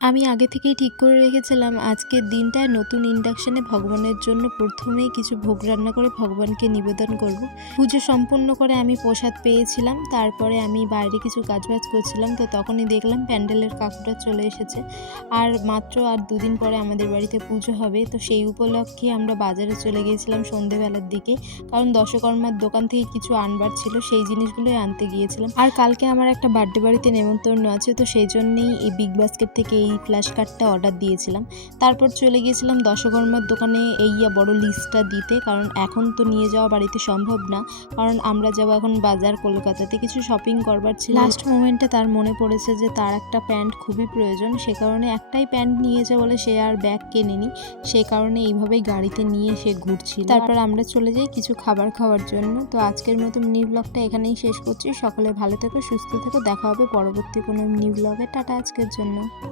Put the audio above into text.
আমি আগে থেকেই ঠিক করে রেখেছিলাম আজকের দিনটায় নতুন ইন্ডাকশানে ভগবানের জন্য প্রথমেই কিছু ভোগ রান্না করে ভগবানকে নিবেদন করব। পুজো সম্পূর্ণ করে আমি প্রসাদ পেয়েছিলাম, তারপরে আমি বাইরে কিছু কাজবাজ করছিলাম, তো তখনই দেখলাম প্যান্ডেলের কাকুটা চলে এসেছে। আর মাত্র আর দুদিন পরে আমাদের বাড়িতে পুজো হবে, তো সেই উপলক্ষে আমরা বাজারে চলে গিয়েছিলাম সন্ধেবেলার দিকে, কারণ দশকর্মার দোকান থেকে কিছু আনবার ছিল, সেই জিনিসগুলোই আনতে গিয়েছিলাম। আর কালকে আমার একটা বার্থডে বাড়িতে নেমন্তন্ন আছে, তো সেই জন্যেই এই বিগ বাস্কেট থেকে এই ফ্ল্যাশ কার্ডটা অর্ডার দিয়েছিলাম। তারপর চলে গিয়েছিলাম দশকর্মার দোকানে এই বড় লিস্টটা দিতে, কারণ এখন তো নিয়ে যাওয়া বাড়িতে সম্ভব না, কারণ আমরা যাবো এখন বাজার কলকাতাতে, কিছু শপিং করবার ছিল। লাস্ট মোমেন্টে তার মনে পড়েছে যে তার একটা প্যান্ট খুবই প্রয়োজন, সে কারণে একটাই প্যান্ট নিয়েছে বলে সে আর ব্যাগ কেনেনি, সেই কারণে এইভাবেই গাড়িতে নিয়ে সে ঘুরছিল। তারপর আমরা চলে যাই কিছু খাবার খাওয়ার জন্য। তো আজকের মতো মিনি ব্লগটা এখানেই শেষ করছি। সকলে ভালো থেকো, সুস্থ থেকো, দেখা হবে পরবর্তী কোনো মিনি ব্লগে। টাটা আজকের জন্য।